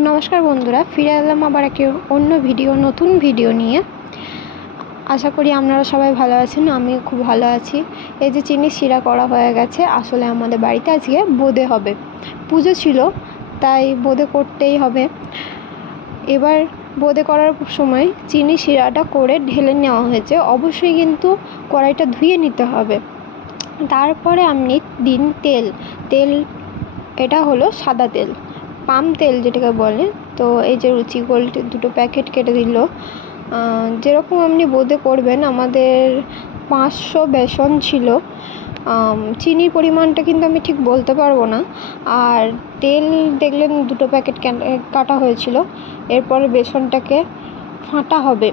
নমস্কার বন্ধুরা, ফিরে এলাম আবার একটি অন্য নতুন ভিডিও নিয়ে। আশা করি আপনারা সবাই ভালো আছেন। আমি খুব ভালো আছি। এই যে চিনির শিরা করা হয়ে গেছে। আসলে আমাদের বাড়িতে আজকে বোঁদে হবে, পুজো ছিল, তাই বোঁদে করতেই হবে। এবার বোঁদে করার সময় চিনি শিরাটা করে ঢেলে নেওয়া হয়েছে। অবশ্যই কিন্তু কড়াইটা ধুয়ে নিতে হবে। তারপরে আপনি দিন তেল, এটা হলো সাদা তেল, পাম তেল যেটাকে বলে। তো এই যে রুচি গোল্ড 2 প্যাকেট কেটে দিল। যেরকম আপনি বোঁদে করবেন, আমাদের 500 বেসন ছিল। চিনির পরিমাণটা কিন্তু আমি ঠিক বলতে পারবো না। আর তেল দেখলেন 2 প্যাকেট কাটা হয়েছিল। এরপরে বেসনটাকে ফাটা হবে,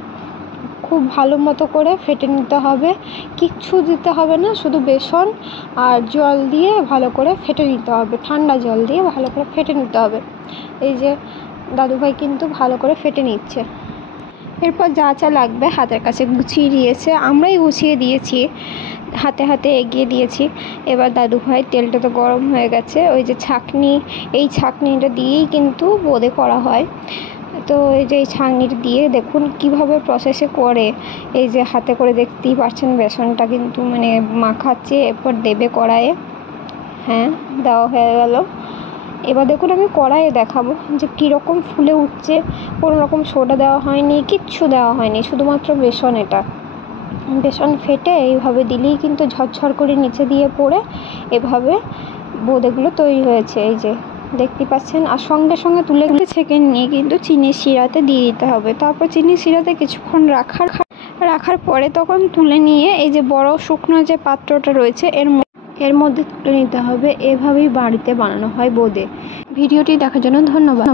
খুব ভালো মতো করে ফেটে নিতে হবে। কিচ্ছু দিতে হবে না, শুধু বেসন আর জল দিয়ে ভালো করে ফেটে নিতে হবে। ঠান্ডা জল দিয়ে ভালো করে ফেটে নিতে হবে। এই যে দাদুভাই কিন্তু ভালো করে ফেটে নিচ্ছে। এরপর যা যা লাগবে হাতের কাছে গুছিয়ে দিয়েছে, আমরাই গুছিয়ে দিয়েছি, হাতে হাতে এগিয়ে দিয়েছি। এবার দাদুভাই তেলটা তো গরম হয়ে গেছে। ওই যে ছাঁকনি, এই ছাঁকনিটা দিয়েই কিন্তু বোঁদে করা হয়। তো এই যে এই ছাঁকনিটা দিয়ে দেখুন কিভাবে প্রসেসে করে। এই যে হাতে করে দেখতেই পাচ্ছেন বেসনটা কিন্তু মানে মাখাচ্ছে, এরপর দেবে কড়াইয়ে। হ্যাঁ, দেওয়া হয়ে গেল। এবার দেখুন আমি কড়াইয়ে দেখাবো যে কীরকম ফুলে উঠছে। কোনো রকম সোডা দেওয়া হয়নি, কিচ্ছু দেওয়া হয়নি, শুধুমাত্র বেসন। এটা বেসন ফেটে এইভাবে দিলেই কিন্তু ঝরঝর করে নিচে দিয়ে পড়ে এভাবে বোঁদেগুলো তৈরি হয়েছে। এই যে দেখতে পাচ্ছেন। আর সঙ্গে সঙ্গে তুলে ছেঁকে নিয়ে কিন্তু চিনির শিরাতে দিয়ে দিতে হবে। তারপর চিনির শিরাতে কিছুক্ষণ রাখার পরে তখন তুলে নিয়ে এই যে বড় শুকনো যে পাত্রটা রয়েছে এর মধ্যে তুলে নিতে হবে। এভাবেই বাড়িতে বানানো হয় বোঁদে। ভিডিওটি দেখার জন্য ধন্যবাদ।